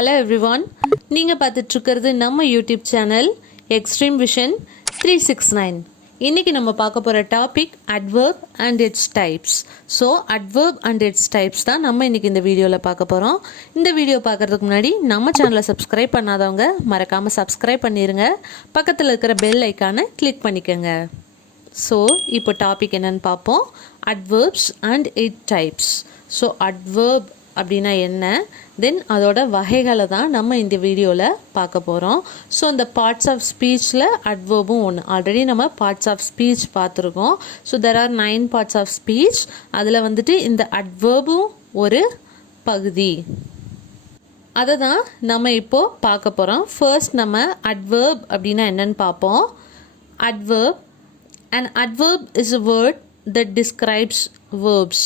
Hello everyone, நீங்கள் பார்த்துட்டு இருக்கிறது நம்ம யூடியூப் சேனல் எக்ஸ்ட்ரீம் விஷன் 369. இன்றைக்கி நம்ம பார்க்க போகிற topic adverb and it's types. So adverb and it's types தான் நம்ம இன்றைக்கி இந்த வீடியோவில் பார்க்க போகிறோம். இந்த வீடியோ பார்க்குறதுக்கு முன்னாடி நம்ம சேனலை சப்ஸ்கிரைப் பண்ணாதவங்க மறக்காமல் சப்ஸ்கிரைப் பண்ணிடுங்க. பக்கத்தில் இருக்கிற பெல் ஐக்கானை கிளிக் பண்ணிக்கோங்க. ஸோ இப்போ டாபிக் என்னன்னு பார்ப்போம். Adverbs and it types. So adverb அப்படின்னா என்ன, தென் அதோட வகைகளை தான் நம்ம இந்த வீடியோவில் பார்க்க போகிறோம். ஸோ இந்த பார்ட்ஸ் ஆஃப் ஸ்பீச்சில் அட்வர்பும் ஒன்று. ஆல்ரெடி நம்ம பார்ட்ஸ் ஆஃப் ஸ்பீச் பார்த்துருக்கோம். So there are 9 parts of speech. அதில் வந்துட்டு இந்த அட்வர்பும் ஒரு பகுதி. அதை தான் நம்ம இப்போது பார்க்க போகிறோம். ஃபர்ஸ்ட் நம்ம அட்வர்ப் அப்படின்னா என்னன்னு பார்ப்போம். Adverb, an adverb is a word that describes verbs.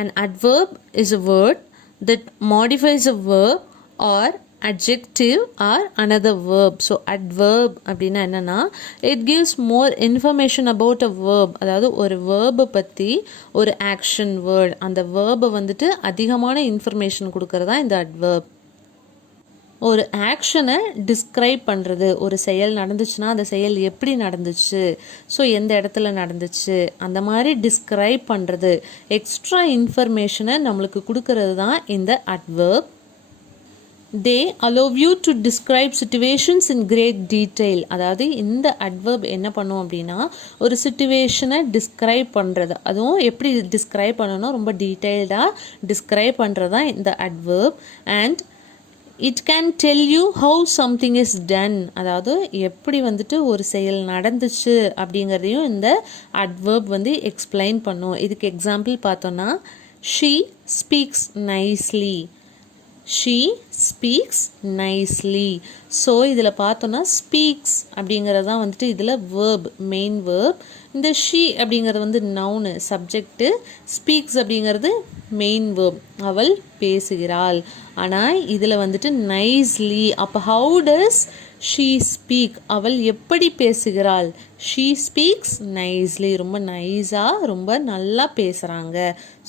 An adverb is a word that modifies a verb or adjective or another verb. So adverb அப்படின்னா என்னன்னா, it gives more information about a verb. அதாவது ஒரு verb பற்றி ஒரு action word, அந்த verb வந்துட்டு அதிகமான information கொடுக்கறதா இந்த adverb. ஒரு ஆக்ஷனை டிஸ்கிரைப் பண்ணுறது, ஒரு செயல் நடந்துச்சுன்னா அந்த செயல் எப்படி நடந்துச்சு, ஸோ எந்த இடத்துல நடந்துச்சு, அந்த மாதிரி டிஸ்கிரைப் பண்ணுறது, எக்ஸ்ட்ரா இன்ஃபர்மேஷனை நம்மளுக்கு கொடுக்கறது தான் இந்த adverb. They allow you to describe situations in great detail. அதாவது இந்த அட்வர்ப் என்ன பண்ணும் அப்படின்னா, ஒரு சிச்சுவேஷனை டிஸ்கிரைப் பண்ணுறது, அதுவும் எப்படி டிஸ்கிரைப் பண்ணணும், ரொம்ப டீட்டெயில்டாக டிஸ்கிரைப் பண்ணுறது தான் இந்த adverb. And it can tell you how something is done. அதாவது எப்படி வந்துட்டு ஒரு செயல் நடந்துச்சு அப்படிங்கிறதையும் இந்த அட்வர்ப் வந்து எக்ஸ்பிளைன் பண்ணும். இதுக்கு எக்ஸாம்பிள் பார்த்தோன்னா, she speaks nicely. She speaks nicely. So இதில் பார்த்தோன்னா ஸ்பீக்ஸ் அப்படிங்கிறது தான் வந்துட்டு இதில் வேர்ப், மெயின் வேர்ப். இந்த ஷீ அப்படிங்கிறது வந்து நவுனு, சப்ஜெக்டு. ஸ்பீக்ஸ் அப்படிங்கிறது மெயின் வேர்ப், அவள் பேசுகிறாள். ஆனால் இதில் வந்துட்டு நைஸ்லி. அப்போ ஹவு டஸ் ஷீ ஸ்பீக், அவள் எப்படி பேசுகிறாள். ஷீ ஸ்பீக்ஸ் நைஸ்லி, ரொம்ப நைஸாக ரொம்ப நல்லா பேசுகிறாங்க.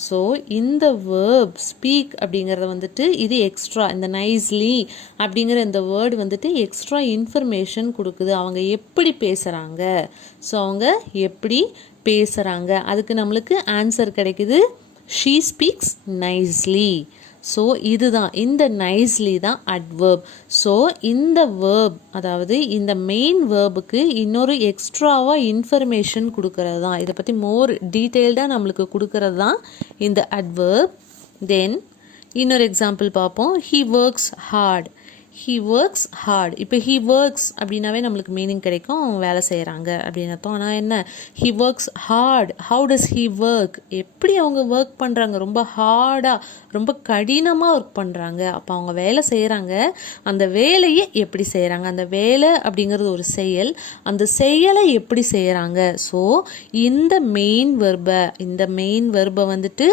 ஸோ இந்த வேர்ப் ஸ்பீக் அப்படிங்கிறத வந்துட்டு இது எக்ஸ்ட்ரா, இந்த நைஸ்லி அப்படிங்கிற இந்த வேர்டு வந்துட்டு எக்ஸ்ட்ரா இன்ஃபர்மேஷன் கொடுக்குது. அவங்க எப்படி பேசுகிறாங்க, ஸோ அவங்க எப்படி பேசுகிறாங்க, அதுக்கு நம்மளுக்கு ஆன்சர் கிடைக்குது. She speaks nicely. ஸோ இதுதான், இந்த நைஸ்லி தான் அட்வர்ப். ஸோ இந்த வேர்ப், அதாவது இந்த மெயின் வேர்புக்கு இன்னொரு எக்ஸ்ட்ராவாக இன்ஃபர்மேஷன் கொடுக்கறது தான், இதை பற்றி மோர் டீட்டெயில்டாக நம்மளுக்கு கொடுக்கறது தான் இந்த அட்வர்ப். தென் இன்னொரு எக்ஸாம்பிள் பார்ப்போம். He works hard. He works hard. இப்போ ஹீ ஒர்க்ஸ் அப்படின்னாவே நம்மளுக்கு மீனிங் கிடைக்கும், அவங்க வேலை செய்கிறாங்க அப்படின்னு அர்த்தம். ஆனால் என்ன, he works hard, how does he work, எப்படி அவங்க ஒர்க் பண்ணுறாங்க, ரொம்ப ஹார்டாக ரொம்ப கடினமாக ஒர்க் பண்ணுறாங்க. அப்போ அவங்க வேலை செய்கிறாங்க, அந்த வேலையை எப்படி செய்கிறாங்க, அந்த வேலை அப்படிங்கிறது ஒரு செயல், அந்த செயலை எப்படி செய்கிறாங்க. ஸோ இந்த மெயின் வெர்பை வந்துட்டு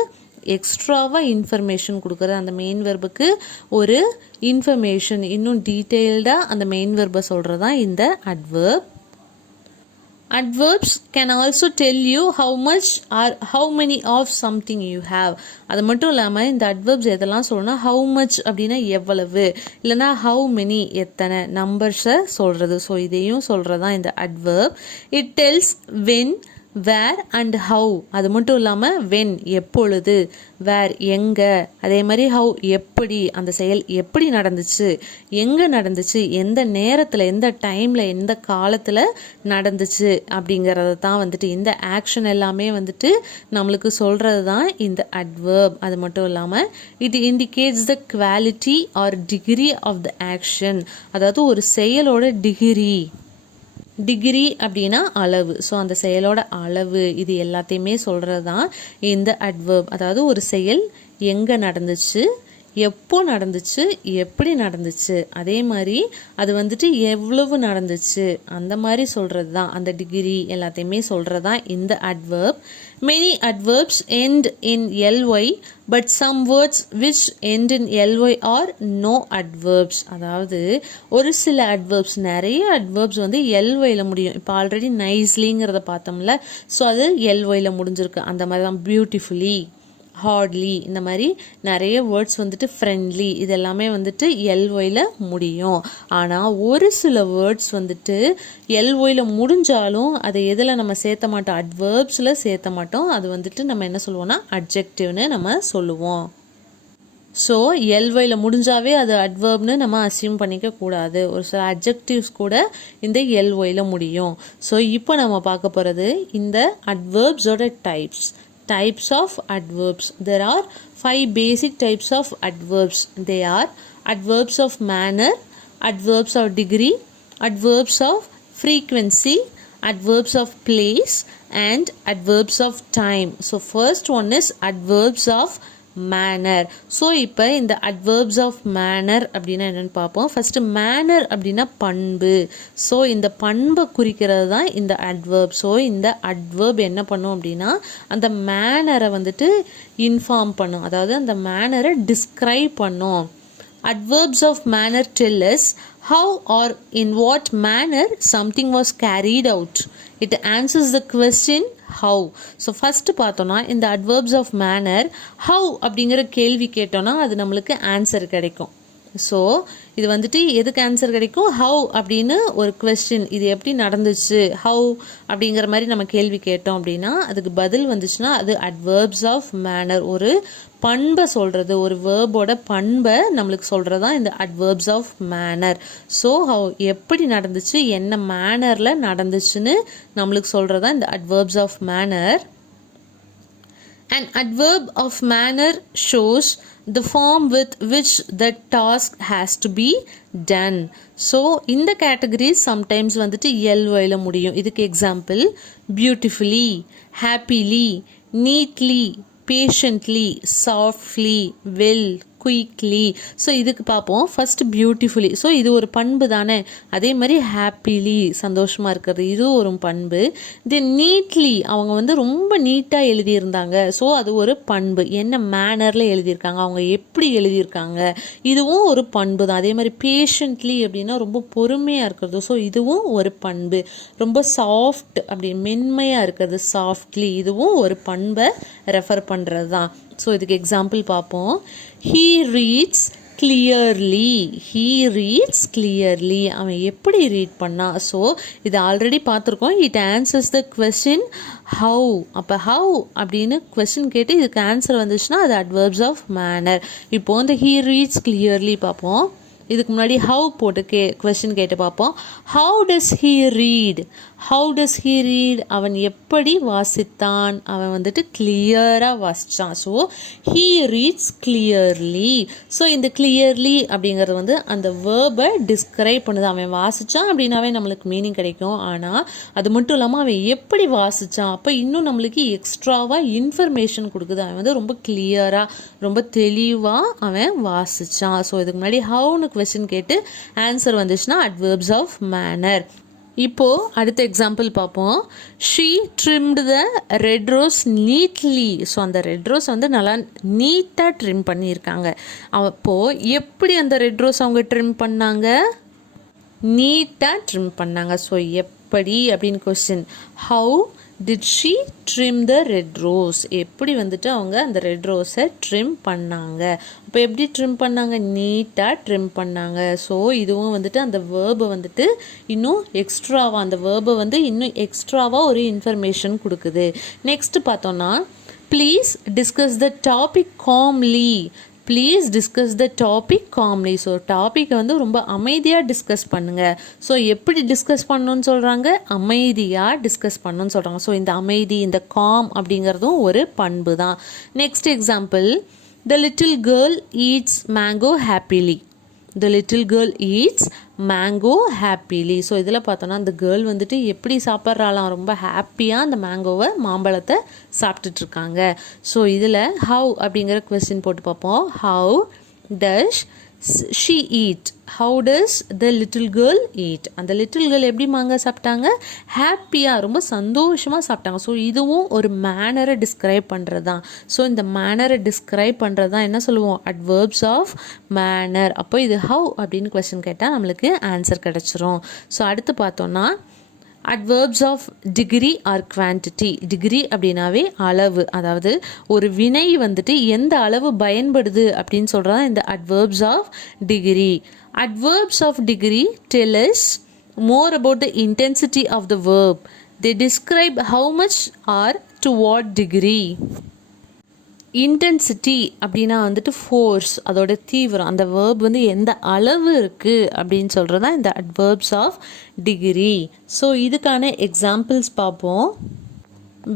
எக்ஸ்ட்ராவாக இன்ஃபர்மேஷன் கொடுக்குறது, அந்த மெயின் வெர்புக்கு ஒரு இன்ஃபர்மேஷன் இன்னும் டீட்டெயில்டாக அந்த மெயின் வெர்பை சொல்கிறது தான் இந்த adverb. Adverbs can also tell you how much or how many of something you have. அது மட்டும் இல்லாமல் இந்த அட்வர்ப்ஸ் எதெல்லாம் சொல்லணும்னா, how much அப்படின்னா எவ்வளவு, இல்லைனா how many எத்தனை, நம்பர்ஸை சொல்கிறது. ஸோ இதையும் சொல்கிறது தான் இந்த adverb. It tells when, where and how. அது மட்டும் இல்லாமல் வென் எப்பொழுது, வேர் எங்கே, அதே மாதிரி ஹவு எப்படி, அந்த செயல் எப்படி நடந்துச்சு, எங்கே நடந்துச்சு, எந்த நேரத்தில், எந்த டைமில், எந்த காலத்தில் நடந்துச்சு அப்படிங்கிறது தான் வந்துட்டு இந்த ஆக்ஷன் எல்லாமே வந்துட்டு நம்மளுக்கு சொல்கிறது தான் இந்த அட்வர்ப். அது மட்டும் இல்லாமல் it indicates the quality or degree of the action. அதாவது ஒரு செயலோட டிகிரி அப்படின்னா அளவு. ஸோ அந்த செயலோட அளவு இது எல்லாத்தையுமே சொல்கிறது தான் இந்த அட்வர்ப். அதாவது ஒரு செயல் எங்கே நடந்துச்சு, எப்போ நடந்துச்சு, எப்படி நடந்துச்சு, அதே மாதிரி அது வந்துட்டு எவ்வளவு நடந்துச்சு, அந்த மாதிரி சொல்கிறது தான், அந்த டிகிரி எல்லாத்தையுமே சொல்கிறது தான் இந்த adverb. Many adverbs end in ly, but some words which end in ly are no adverbs. அதாவது ஒரு சில adverbs, நிறைய adverbs வந்து lyல முடியும். இப்போ ஆல்ரெடி நைஸ்லிங்கிறத பார்த்தோம்ல, ஸோ அது lyல முடிஞ்சிருக்கு. அந்த மாதிரி தான் பியூட்டிஃபுல்லி, ஹார்ட்லி, இந்த மாதிரி நிறைய வேர்ட்ஸ் வந்துட்டு ஃப்ரெண்ட்லி இது எல்லாமே வந்துட்டு எல்ஒயில் முடியும். ஆனால் ஒரு சில வேர்ட்ஸ் வந்துட்டு எல்ஒயில் முடிஞ்சாலும் அதை எதில் நம்ம சேர்த்த மாட்டோம், அட்வர்ப்ஸில் சேர்த்த மாட்டோம். அது வந்துட்டு நம்ம என்ன சொல்லுவோம்னா அட்ஜெக்டிவ்னு நம்ம சொல்லுவோம். ஸோ எல்ஒயில் முடிஞ்சாவே அது அட்வர்ப்னு நம்ம அசியூம் பண்ணிக்க கூடாது. ஒரு சில அட்ஜெக்டிவ்ஸ் கூட இந்த எல்ஒயில் முடியும். ஸோ இப்போ நம்ம பார்க்க போகிறது இந்த அட்வர்ப்ஸோட types of adverbs. There are 5 basic types of adverbs. They are adverbs of manner, adverbs of degree, adverbs of frequency, adverbs of place, and adverbs of time. So first one is adverbs of manner. So இப்போ இந்த adverbs of manner அப்படின்னா என்னென்னு பார்ப்போம். First manner அப்படின்னா பண்பு. So இந்த பண்பை குறிக்கிறது தான் இந்த adverb. ஸோ இந்த adverb என்ன பண்ணும் அப்படின்னா அந்த மேனரை வந்துட்டு இன்ஃபார்ம் பண்ணும், அதாவது அந்த மேனரை டிஸ்கிரைப் பண்ணும். Adverbs of manner tell us how or in what manner something was carried out. It answers the question how. So first பார்த்தோன்னா இந்த adverbs of manner how அப்படிங்கிற கேள்வி கேட்டோன்னா அது நம்மளுக்கு ஆன்சர் கிடைக்கும். ஸோ இது வந்துட்டு எதுக்கு ஆன்சர் கிடைக்கும், ஹவு அப்படின்னு ஒரு கொஸ்டின், இது எப்படி நடந்துச்சு, ஹவு அப்படிங்கிற மாதிரி நம்ம கேள்வி கேட்டோம் அப்படின்னா அதுக்கு பதில் வந்துச்சுன்னா அது adverbs of manner. ஒரு பண்பை சொல்கிறது, ஒரு வேர்போட பண்பை நம்மளுக்கு சொல்கிறது தான் இந்த adverbs of manner. So how எப்படி நடந்துச்சு, என்ன மேனரில் நடந்துச்சுன்னு நம்மளுக்கு சொல்கிறது தான் இந்த adverbs of manner. An adverb of manner shows the form with which the task has to be done. So இந்த categories sometimes வந்துட்டு எல்ஒயில் முடியும். இதுக்கு example beautifully, happily, neatly, patiently, softly, well, quickly. So இதுக்கு பார்ப்போம். ஃபஸ்ட்டு பியூட்டிஃபுல்லி, ஸோ இது ஒரு பண்பு தானே. அதே மாதிரி ஹாப்பிலி, சந்தோஷமாக இருக்கிறது, இது ஒரு பண்பு. தென் நீட்லி, அவங்க வந்து ரொம்ப நீட்டாக எழுதியிருந்தாங்க. ஸோ அது ஒரு பண்பு. என்ன மேனரில் எழுதியிருக்காங்க, அவங்க எப்படி எழுதியிருக்காங்க, இதுவும் ஒரு பண்பு தான். அதே மாதிரி பேஷண்ட்லி அப்படின்னா ரொம்ப பொறுமையாக இருக்கிறது. ஸோ இதுவும் ஒரு பண்பு. ரொம்ப சாஃப்ட் அப்படி மென்மையாக இருக்கிறது, சாஃப்ட்லி, இதுவும் ஒரு பண்பை ரெஃபர் பண்ணுறது தான். ஸோ இதுக்கு எக்ஸாம்பிள் பார்ப்போம். He reads clearly. He reads clearly. அவன் எப்படி ரீட் பண்ணா. ஸோ இது ஆல்ரெடி பார்த்துருக்கோம். It answers the question how. அப்போ ஹவு அப்படின்னு கொஸ்டின் கேட்டு இதுக்கு ஆன்சர் வந்துச்சுன்னா அது adverbs of manner. இப்போ இந்த he reads clearly பார்ப்போம். இதுக்கு முன்னாடி ஹவு போட்டு கொஸ்டின் கேட்டு பார்ப்போம். How does he read, how does he read, அவன் எப்படி வாசித்தான், அவன் வந்துட்டு கிளியராக வாசித்தான். So he reads clearly. ஸோ இந்த கிளியர்லி அப்படிங்கிறது வந்து அந்த வேர்பை டிஸ்கிரைப் பண்ணுது. அவன் வாசித்தான் அப்படின்னாவே நம்மளுக்கு மீனிங் கிடைக்கும். ஆனால் அது மட்டும் இல்லாமல் அவன் எப்படி வாசித்தான், அப்போ இன்னும் நம்மளுக்கு எக்ஸ்ட்ராவாக இன்ஃபர்மேஷன் கொடுக்குது. அவன் வந்து ரொம்ப கிளியராக ரொம்ப தெளிவாக அவன் வாசித்தான். ஸோ இதுக்கு முன்னாடி ஹவுன்னு கொஸ்டின் கேட்டு ஆன்சர் வந்துச்சுன்னா adverbs of manner. இப்போது அடுத்த எக்ஸாம்பிள் பார்ப்போம். She trimmed the red rose neatly. So அந்த ரெட் ரோஸ் வந்து நல்லா நீட்டாக ட்ரிம் பண்ணியிருக்காங்க. அப்போது எப்படி அந்த ரெட் ரோஸ் அவங்க ட்ரிம் பண்ணாங்க, நீட்டாக ட்ரிம் பண்ணாங்க. ஸோ எப்படி அப்படின்னு question, how did she trim the red rose, எப்படி வந்துட்டு அவங்க அந்த ரெட் ரோஸை ட்ரிம் பண்ணாங்க. அப்போ எப்படி ட்ரிம் பண்ணாங்க, நீட்டாக ட்ரிம் பண்ணாங்க. ஸோ இதுவும் வந்துட்டு அந்த வேர்பை வந்துட்டு இன்னும் எக்ஸ்ட்ராவாக, அந்த வேர்பை வந்து இன்னும் எக்ஸ்ட்ராவாக ஒரு இன்ஃபர்மேஷன் கொடுக்குது. நெக்ஸ்ட் பார்த்தோன்னா please discuss the topic calmly. Please discuss the topic calmly. So டாப்பிக்கை வந்து ரொம்ப அமைதியாக டிஸ்கஸ் பண்ணுங்கள். ஸோ எப்படி டிஸ்கஸ் பண்ணணும்னு சொல்கிறாங்க, அமைதியாக டிஸ்கஸ் பண்ணணும்னு சொல்கிறாங்க. ஸோ இந்த அமைதி, இந்த காம் அப்படிங்கிறதும் ஒரு பண்பு தான். Next example, the little girl eats mango happily. The little girl eats mango happily. So இதில் பார்த்தோன்னா அந்த கேர்ள் வந்துட்டு எப்படி சாப்பிட்றாலாம், ரொம்ப ஹாப்பியாக அந்த மேங்கோவை, மாம்பழத்தை சாப்பிட்டுட்ருக்காங்க. ஸோ இதில் ஹவு அப்படிங்கிற கொஸ்டின் போட்டு பார்ப்போம். How does she eat, how does the little girl eat, அந்த லிட்டில் கேர்ள் எப்படி மாங்காய் சாப்பிட்டாங்க, ஹாப்பியாக ரொம்ப சந்தோஷமாக சாப்பிட்டாங்க. ஸோ இதுவும் ஒரு மேனரை டிஸ்கிரைப் பண்ணுறது தான். ஸோ இந்த மேனரை டிஸ்கிரைப் பண்ணுறது தான் என்ன சொல்லுவோம், adverbs of manner. அப்போ இது how அப்படின்னு கொஸ்டின் கேட்டால் நம்மளுக்கு ஆன்சர் கிடச்சிரும். ஸோ அடுத்து பார்த்தோன்னா adverbs of degree or quantity. Degree அப்படின்னாவே அளவு, அதாவது ஒரு வினை வந்துட்டு எந்த அளவு பயன்படுது அப்படின்னு சொல்கிறதா இந்த adverbs of degree. Adverbs of degree tell us more about the intensity of the verb. They describe how much or to what degree. Intensity அப்படின்னா வந்துட்டு ஃபோர்ஸ், அதோட தீவிரம், அந்த வேர்ப் வந்து எந்த அளவு இருக்குது அப்படின்னு சொல்கிறது தான் இந்த அட்வர்ப்ஸ் ஆஃப் டிகிரி. ஸோ இதுக்கான எக்ஸாம்பிள்ஸ் பார்ப்போம்.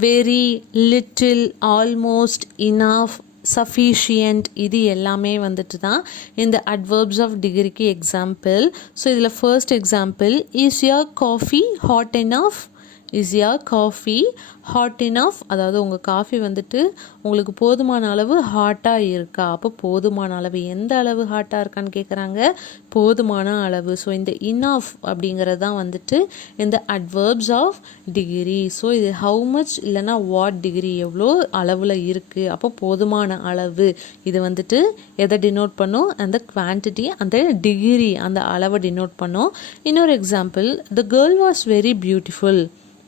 Very, little, almost, enough, sufficient, இது எல்லாமே வந்துட்டு தான் இந்த அட்வர்ப்ஸ் ஆஃப் டிகிரிக்கு எக்ஸாம்பிள். ஸோ இதில் first example, is your coffee hot enough? Is your coffee hot enough? அதாவது உங்கள் காஃபி வந்துட்டு உங்களுக்கு போதுமான அளவு ஹாட்டாக இருக்கா? அப்போ போதுமான அளவு, எந்த அளவு ஹாட்டாக இருக்கான்னு கேட்குறாங்க, போதுமான அளவு. ஸோ இந்த இனஃப் அப்படிங்கிறது தான் வந்துட்டு இந்த அட்வர்ப்ஸ் ஆஃப் டிகிரி. ஸோ இது ஹவு மச் இல்லைன்னா வாட் டிகிரி, எவ்வளோ அளவில் இருக்குது, அப்போ போதுமான அளவு. இது வந்துட்டு எதை டினோட் பண்ணும், அந்த குவான்டிட்டி, அந்த டிகிரி, அந்த அளவை டினோட் பண்ணும். இன்னொரு example, the girl was very beautiful.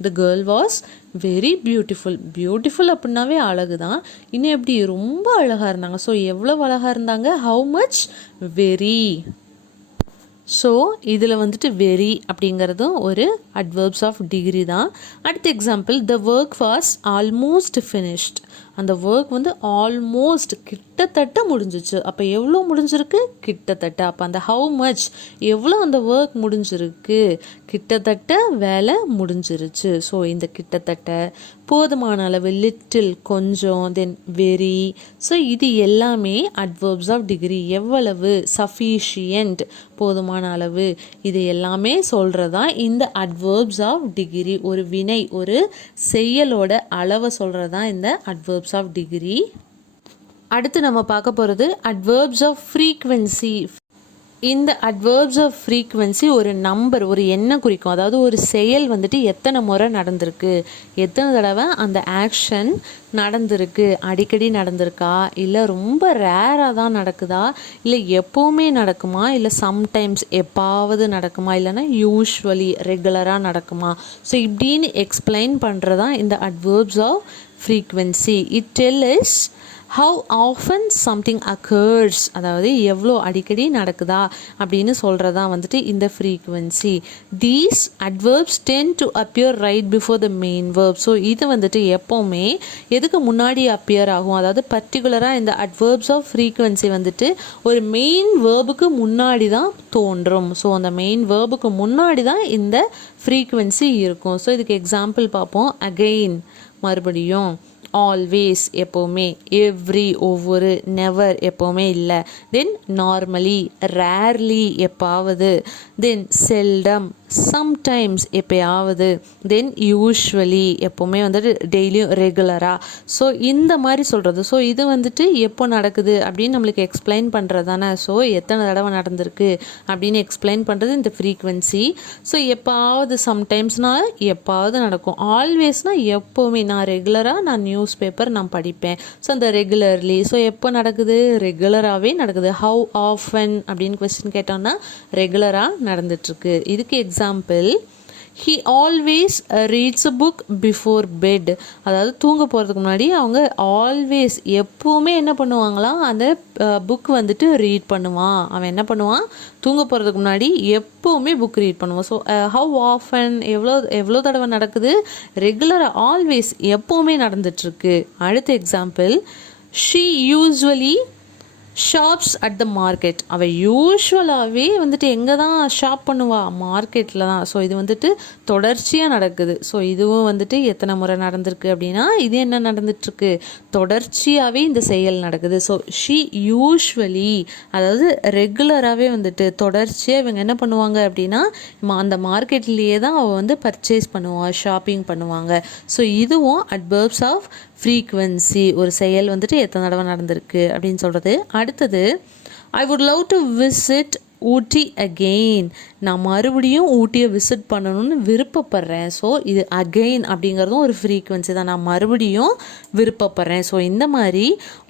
The girl was very beautiful. Beautiful அப்படின்னாவே அழகு தான். இன்னும் எப்படி ரொம்ப அழகாக இருந்தாங்க. ஸோ எவ்வளோ அழகாக இருந்தாங்க, ஹவு மச், வெரி. ஸோ இதில் வந்துட்டு வெரி அப்படிங்கிறதும் ஒரு அட்வர்ப்ஸ் ஆஃப் டிகிரி தான். அடுத்த example, the work was almost finished. அந்த ஒர்க் வந்து ஆல்மோஸ்ட், கிட்டத்தட்ட முடிஞ்சிச்சு. அப்போ எவ்வளோ முடிஞ்சிருக்கு, கிட்டத்தட்ட. அப்போ அந்த ஹவு மச், எவ்வளோ அந்த ஒர்க் முடிஞ்சிருக்கு, கிட்டத்தட்ட வேலை முடிஞ்சிருச்சு. ஸோ இந்த கிட்டத்தட்ட, போதுமான அளவு, லிட்டில், கொஞ்சம், தென் வெரி. ஸோ இது எல்லாமே அட்வர்ப்ஸ் ஆஃப் டிகிரி. எவ்வளவு, சஃபிஷியன்ட், போதுமான அளவு, இது எல்லாமே சொல்கிறதா இந்த அட்வர்ப்ஸ் ஆஃப் டிகிரி. ஒரு வினை, ஒரு செயலோட அளவை சொல்கிறதா இந்த அட்வர்ப்ஸ் ஆஃப் டிகிரி. அடுத்து நம்ம பார்க்க போகிறது அட்வர்ப்ஸ் ஆஃப் ஃப்ரீக்வென்சி. இந்த அட்வர்ப்ஸ் ஆஃப் ஃப்ரீக்வென்சி ஒரு நம்பர், ஒரு எண்ணை குறிக்கும். அதாவது ஒரு செயல் வந்துட்டு எத்தனை முறை நடந்திருக்கு, எத்தனை தடவை அந்த ஆக்ஷன் நடந்திருக்கு, அடிக்கடி நடந்திருக்கா, இல்லை ரொம்ப ரேராக தான் நடக்குதா, இல்லை எப்போவுமே நடக்குமா, இல்லை சம்டைம்ஸ் எப்பாவது நடக்குமா, இல்லைனா யூஸ்வலி ரெகுலராக நடக்குமா. ஸோ இப்படின்னு எக்ஸ்பிளைன் பண்ணுறதா இந்த adverbs of frequency. It tells how often something occurs, அதாவது எவ்வளோ அடிக்கடி நடக்குதா அப்படின்னு சொல்கிறதா வந்துட்டு இந்த frequency. These adverbs tend to appear right before the main verb. So இது வந்துட்டு எப்போவுமே எதுக்கு முன்னாடி அப்பியர் ஆகும், அதாவது பர்டிகுலராக இந்த அட்வர்ப்ஸ் ஆஃப் ஃப்ரீக்வென்சி வந்துட்டு ஒரு மெயின் வேர்புக்கு முன்னாடி தான் தோன்றும். ஸோ அந்த மெயின் வேர்புக்கு முன்னாடி தான் இந்த ஃப்ரீக்வென்சி இருக்கும். ஸோ இதுக்கு எக்ஸாம்பிள் பார்ப்போம். அகெயின், மறுபடியும், ஆல்வேஸ், எப்போவுமே, எவ்ரி, ஒவ்வொரு, நெவர், எப்போவுமே இல்லை, தென் நார்மலி, ரேர்லி, எப்பாவது, தென் செல்டம், சம்டைம்ஸ், எப்பயாவது, தென் யூஸ்வலி, எப்போவுமே வந்துட்டு டெய்லியும், ரெகுலராக. ஸோ இந்த மாதிரி சொல்கிறது. ஸோ இது வந்துட்டு எப்போ நடக்குது அப்படின்னு நம்மளுக்கு எக்ஸ்பிளைன் பண்ணுறது தானே. ஸோ எத்தனை தடவை நடந்திருக்கு அப்படின்னு எக்ஸ்பிளைன் பண்ணுறது இந்த ஃப்ரீக்வென்சி. ஸோ எப்பாவது, சம்டைம்ஸ்னால் எப்பாவது நடக்கும், ஆல்வேஸ்னால் எப்போவுமே, நான் ரெகுலராக நான் நியூஸ் பேப்பர் நான் படிப்பேன். ஸோ அந்த ரெகுலர்லி, ஸோ எப்போ நடக்குது, ரெகுலராகவே நடக்குது. ஹவு ஆஃபன் அப்படின்னு கொஸ்டின் கேட்டோம்னா ரெகுலராக நடந்துட்டுருக்கு. இதுக்கு example, he always reads a book before bed. அதாவது தூங்க போகிறதுக்கு முன்னாடி அவங்க ஆல்வேஸ், எப்போவுமே என்ன பண்ணுவாங்களாம், அந்த புக் வந்துட்டு ரீட் பண்ணுவான். அவன் என்ன பண்ணுவான், தூங்க போகிறதுக்கு முன்னாடி எப்போவுமே புக் ரீட் பண்ணுவான். ஸோ ஹவ் ஆஃபன், எவ்வளோ தடவை நடக்குது, ரெகுலராக, ஆல்வேஸ், எப்போவுமே நடந்துட்டுருக்கு. அடுத்த example, she usually shops at the market. அவள் யூஸ்வலாகவே வந்துட்டு எங்கே தான் ஷாப் பண்ணுவாள், மார்க்கெட்டில் தான். ஸோ இது வந்துட்டு தொடர்ச்சியாக நடக்குது. ஸோ இதுவும் வந்துட்டு எத்தனை முறை நடந்திருக்கு அப்படின்னா இது என்ன நடந்துட்டுருக்கு, தொடர்ச்சியாகவே இந்த செயல் நடக்குது. ஸோ ஷீ யூஸ்வலி, அதாவது ரெகுலராகவே வந்துட்டு தொடர்ச்சியாக இவங்க என்ன பண்ணுவாங்க அப்படின்னா அந்த மார்க்கெட்லேயே தான் அவள் வந்து பர்ச்சேஸ் பண்ணுவாள், ஷாப்பிங் பண்ணுவாங்க. ஸோ இதுவும் அட்வர்ப்ஸ் ஆஃப் ஃப்ரீக்வென்சி, ஒரு செயல் வந்துட்டு எத்தனை தடவை நடந்திருக்கு அப்படின்னு சொல்கிறது. அடுத்தது, I would love to visit Ooty again, நான் மறுபடியும் ஊட்டியை விசிட் பண்ணணும்னு விருப்பப்படுறேன். ஸோ இது அகெயின் அப்படிங்கிறதும் ஒரு ஃப்ரீக்வன்சி தான், நான் மறுபடியும் விருப்பப்படுறேன். ஸோ இந்த மாதிரி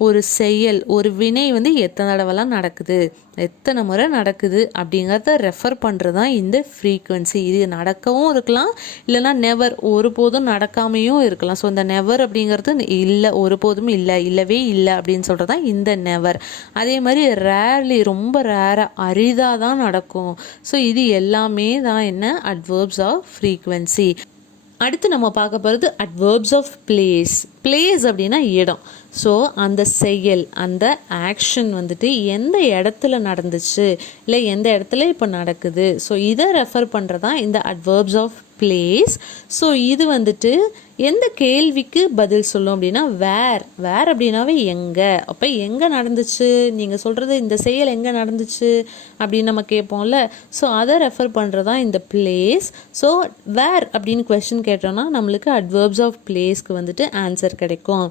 ஒரு செயல், ஒரு வினை வந்து எத்தனை தடவைலாம் நடக்குது, எத்தனை முறை நடக்குது அப்படிங்கிறத ரெஃபர் பண்ணுறது தான் இந்த ஃப்ரீக்வன்சி. இது நடக்கவும் இருக்கலாம், இல்லைனா நெவர், ஒருபோதும் நடக்காமையும் இருக்கலாம். ஸோ இந்த நெவர் அப்படிங்கிறது இல்லை, ஒருபோதும் இல்லை, இல்லவே இல்லை அப்படின்னு சொல்கிறது தான் இந்த நெவர். அதே மாதிரி ரேர்லி, ரொம்ப ரேராக, அரிதாக தான் நடக்கும். ஸோ இது எல்லாமே தான் என்ன, அட்வர்ப்ஸ் ஆஃப் ஃப்ரீக்வன்சி. அடுத்து நம்ம பார்க்க போகிறது அட்வர்ப்ஸ் ஆஃப் பிளேஸ். பிளேஸ் அப்படின்னா இடம். ஸோ அந்த செயல், அந்த ஆக்ஷன் வந்துட்டு எந்த இடத்துல நடந்துச்சு, இல்லை எந்த இடத்துல இப்போ நடக்குது, ஸோ இதை ரெஃபர் பண்ணுறதான் இந்த அட்வர்ப்ஸ் ஆஃப் பிளேஸ். ஸோ இது வந்துட்டு எந்த கேள்விக்கு பதில் சொல்லும் அப்படின்னா வேர். வேர் அப்படின்னாவே எங்கே. அப்போ எங்கே நடந்துச்சு, நீங்கள் சொல்கிறது இந்த செயல் எங்கே நடந்துச்சு அப்படின்னு நம்ம கேட்போம்ல. ஸோ அதை ரெஃபர் பண்ணுறதான் இந்த பிளேஸ். ஸோ வேர் அப்படின்னு கொஸ்டின் கேட்டோம்னா நம்மளுக்கு அட்வர்ப்ஸ் ஆஃப் பிளேஸ்க்கு வந்துட்டு ஆன்சர் கிடைக்கும்.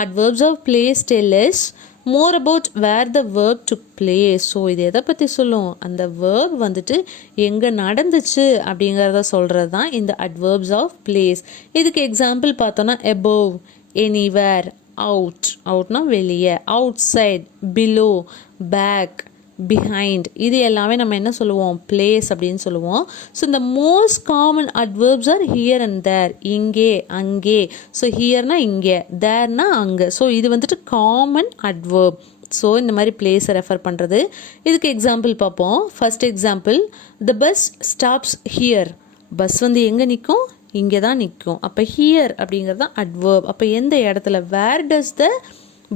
Adverbs of place tell us more about where the verb took place. So இது எதை பற்றி சொல்லும், அந்த verb வந்துட்டு எங்கே நடந்துச்சு அப்படிங்கிறத சொல்கிறது தான் இந்த adverbs of place. இதுக்கு எக்ஸாம்பிள் பார்த்தோன்னா above, anywhere, out, outனா வெளியே, outside, below, back, பிஹைண்ட், இது எல்லாமே நம்ம என்ன சொல்லுவோம், பிளேஸ் அப்படின்னு சொல்லுவோம். ஸோ இந்த most common adverbs are here and there, இங்கே அங்கே. ஸோ ஹியர்னா இங்கே, தேர்னா அங்கே. ஸோ இது வந்துட்டு காமன் அட்வர்ப். ஸோ இந்த மாதிரி பிளேஸை ரெஃபர் பண்ணுறது. இதுக்கு எக்ஸாம்பிள் பார்ப்போம். First example, the bus stops here. Bus வந்து எங்கே நிற்கும், இங்கே தான் நிற்கும். அப்போ ஹியர் அப்படிங்கிறது தான் அட்வர்ப். அப்போ எந்த இடத்துல, where does the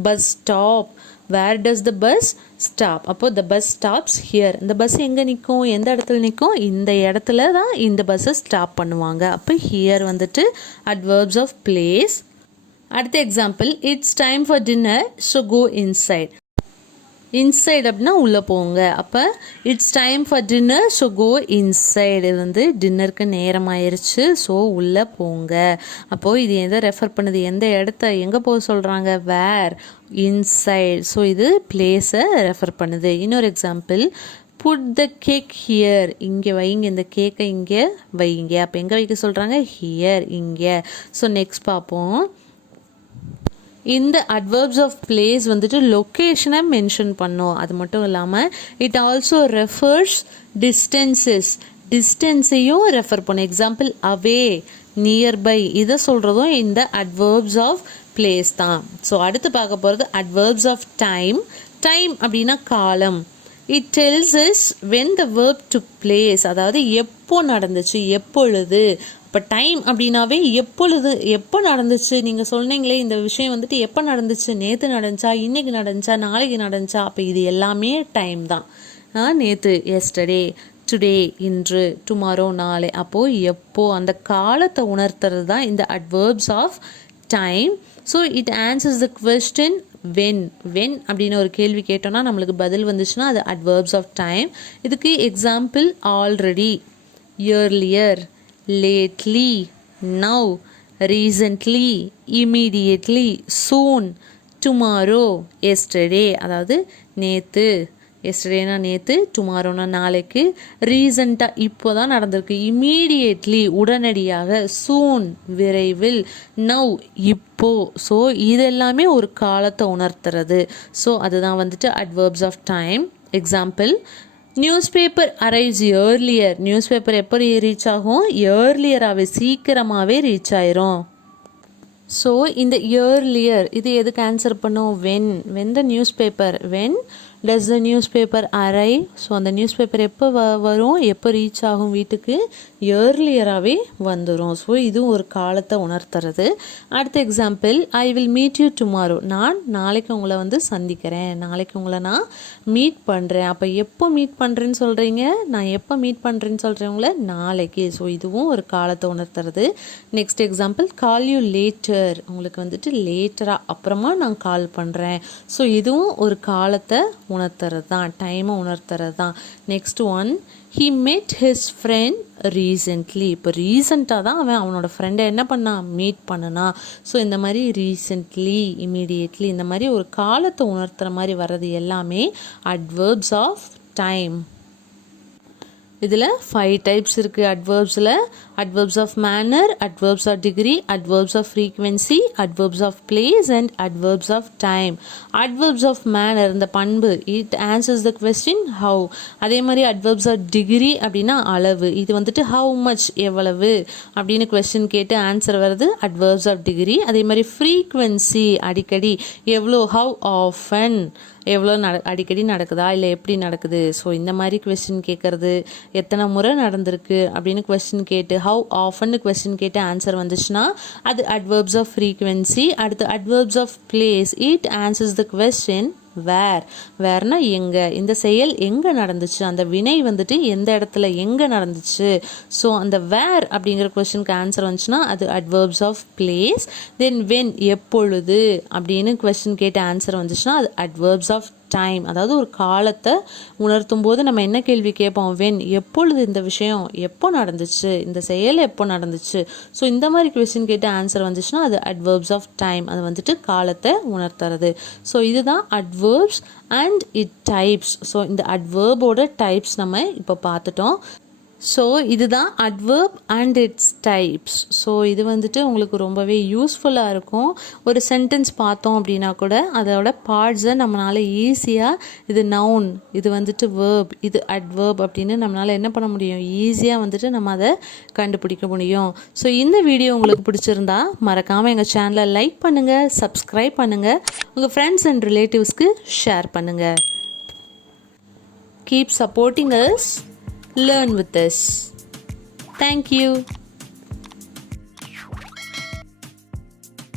bus stop, where does the bus stop. அப்போ த பஸ் ஸ்டாப்ஸ் ஹியர். இந்த பஸ் எங்கே நிற்கும், எந்த இடத்துல நிற்கும், இந்த இடத்துல தான் இந்த பஸ்ஸை ஸ்டாப் பண்ணுவாங்க. அப்போ ஹியர் வந்துட்டு அட்வர்ப்ஸ் ஆஃப் பிளேஸ். அடுத்த example, it's time for dinner so go inside. Inside அப்படின்னா உள்ளே போங்க. அப்போ it's time for dinner so go inside. இது வந்து டின்னருக்கு நேரம் ஆயிடுச்சு, ஸோ உள்ளே போங்க. அப்போது இது எதை ரெஃபர் பண்ணுது, எந்த இடத்த எங்கே போக சொல்கிறாங்க, வேர், இன்சைட். ஸோ இது பிளேஸை ரெஃபர் பண்ணுது. இன்னொரு example, put the cake here. இங்கே வைங்க, இந்த கேக்கை இங்கே வைங்க. அப்போ எங்கே வைக்க சொல்கிறாங்க, ஹியர், இங்கே. ஸோ நெக்ஸ்ட் பார்ப்போம். இந்த அட்வர்ப்ஸ் ஆஃப் பிளேஸ் வந்துட்டு லொக்கேஷனை மென்ஷன் பண்ணோம். அது மட்டும் இல்லாமல் இட் ஆல்சோ ரெஃபர்ஸ் டிஸ்டன்சஸ், டிஸ்டன்ஸையும் ரெஃபர் பண்ணும். எக்ஸாம்பிள் அவே, நியர்பை, இதை சொல்கிறதும் இந்த அட்வர்ப்ஸ் ஆஃப் பிளேஸ் தான். ஸோ அடுத்து பார்க்க போகிறது அட்வர்ப்ஸ் ஆஃப் டைம். டைம் அப்படின்னா காலம். It tells is when the verb took place, அதாவது எப்போ நடந்துச்சு, எப்பொழுது. இப்போ டைம் அப்படின்னாவே எப்பொழுது, எப்போ நடந்துச்சு. நீங்கள் சொன்னீங்களே இந்த விஷயம் வந்துட்டு எப்போ நடந்துச்சு, நேற்று நடந்துச்சா, இன்றைக்கி நடந்துச்சா, நாளைக்கு நடந்துச்சா. அப்போ இது எல்லாமே டைம் தான். நேற்று, எஸ்டர்டே, டுடே, இன்று, டுமாரோ, நாளை. அப்போது எப்போ, அந்த காலத்தை உணர்த்துறது தான் இந்த adverbs of time. So it answers the question when. When அப்படின்னு ஒரு கேள்வி கேட்டோன்னா நம்மளுக்கு பதில் வந்துச்சுன்னா அது அட்வர்ப்ஸ் ஆஃப் டைம். இதுக்கு example already, earlier, lately, now, recently, immediately, soon, tomorrow, yesterday. அதாவது நேற்று, எஸ்டர்டேனா நேற்று, டுமாரோனா நாளைக்கு, ரீசண்டாக இப்போ தான் நடந்திருக்கு, இம்மீடியட்லி உடனடியாக, சூன் விரைவில், நவ் இப்போ. ஸோ இதெல்லாமே ஒரு காலத்தை உணர்த்துறது. ஸோ அதுதான் வந்துட்டு adverbs of time. Example, news paper arrives earlier. News paper எப்போ ரீச் ஆகும், இயர்லியராகவே, சீக்கிரமாகவே ரீச் ஆயிரும். ஸோ இந்த இயர்லியர் இது எதுக்கு ஆன்சர் பண்ணும், when the news paper, when does the news paper arrive. So அந்த நியூஸ் பேப்பர் எப்போ வரும், எப்போ ரீச் ஆகும் வீட்டுக்கு, இயர்லியராகவே வந்துடும். ஸோ இதுவும் ஒரு காலத்தை உணர்த்துறது. அடுத்த example, I will meet you tomorrow. நான் நாளைக்கு உங்களை வந்து சந்திக்கிறேன், நாளைக்கு உங்களை நான் மீட் பண்ணுறேன். அப்போ எப்போ மீட் பண்ணுறேன்னு சொல்கிறீங்க, நான் எப்போ மீட் பண்ணுறேன்னு சொல்கிறேன் உங்களை, நாளைக்கு. ஸோ இதுவும் ஒரு காலத்தை உணர்த்துறது. Next example, call you later. உங்களுக்கு வந்துட்டு லேட்டராக, அப்புறமா நான் கால் பண்ணுறேன். ஸோ இதுவும் ஒரு காலத்தை உணர்த்துறது தான், டைமை உணர்த்துறது தான். Next one, he met his friend recently. இப்போ ரீசெண்டாக தான் அவனோட ஃப்ரெண்டை என்ன பண்ணான், மீட் பண்ணனா. ஸோ இந்த மாதிரி ரீசெண்ட்லி, இமீடியட்லி, இந்த மாதிரி ஒரு காலத்தை உணர்த்துற மாதிரி வர்றது எல்லாமே அட்வர்ப்ஸ் ஆஃப் டைம். இதில் 5 டைப்ஸ் இருக்குது அட்வர்ப்ஸில். adverbs of manner, adverbs of degree, adverbs of frequency, adverbs of place and adverbs of time. adverbs of manner இந்த பண்பு, it answers the question how. அதே மாதிரி adverbs of degree அப்படின்னா அளவு, இது வந்துட்டு how much எவ்வளவு அப்படின்னு question கேட்டு ஆன்சர் வருது adverbs of degree. அதே மாதிரி frequency அடிக்கடி, எவ்வளோ how often எவ்வளோ அடிக்கடி நடக்குதா இல்லை எப்படி நடக்குது, ஸோ இந்த மாதிரி கொஸ்டின் கேட்குறது, எத்தனை முறை நடந்திருக்கு அப்படின்னு கொஸ்டின் கேட்டு ஹவு ஆஃபன் கொஸ்டின் கேட்டு ஆன்சர் வந்துச்சுன்னா அது adverbs of frequency. அடுத்து adverbs of place, it answers the question வேர். வேர்னா எங்கே, இந்த செயல் எங்கே நடந்துச்சு, அந்த வினை வந்துட்டு எந்த இடத்துல எங்கே நடந்துச்சு, ஸோ அந்த வேர் அப்படிங்கிற கொஸ்டினுக்கு ஆன்சர் வந்துச்சுன்னா அது adverbs of place. Then when எப்பொழுது அப்படின்னு கொஸ்டின் கேட்டு ஆன்சர் வந்துச்சுன்னா அது adverbs of டைம். அதாவது ஒரு காலத்தை உணர்த்தும் போது நம்ம என்ன கேள்வி கேட்போம், வென் எப்பொழுது இந்த விஷயம் எப்போ நடந்துச்சு, இந்த செயல் எப்போ நடந்துச்சு, ஸோ இந்த மாதிரி கொஸ்டின் கேட்டு ஆன்சர் வந்துச்சுன்னா அது adverbs of டைம், அது வந்துட்டு காலத்தை உணர்த்துறது. ஸோ இதுதான் adverbs and its types. So இந்த adverb-ஓட டைப்ஸ் நம்ம இப்போ பார்த்துட்டோம். ஸோ இதுதான் adverb and its types. So இது வந்துட்டு உங்களுக்கு ரொம்பவே யூஸ்ஃபுல்லாக இருக்கும். ஒரு சென்டென்ஸ் பார்த்தோம் அப்படின்னா கூட அதோட பார்ட்ஸை நம்மளால் ஈஸியாக இது நவுன், இது வந்துட்டு வேர்ப், இது adverb அப்படின்னு நம்மளால் என்ன பண்ண முடியும், ஈஸியாக வந்துட்டு நம்ம அதை கண்டுபிடிக்க முடியும். ஸோ இந்த வீடியோ உங்களுக்கு பிடிச்சிருந்தா மறக்காமல் எங்கள் சேனலை லைக் பண்ணுங்கள், சப்ஸ்கிரைப் பண்ணுங்கள், உங்கள் ஃப்ரெண்ட்ஸ் அண்ட் ரிலேட்டிவ்ஸ்க்கு ஷேர் பண்ணுங்கள். Keep supporting us. Learn with us. Thank you.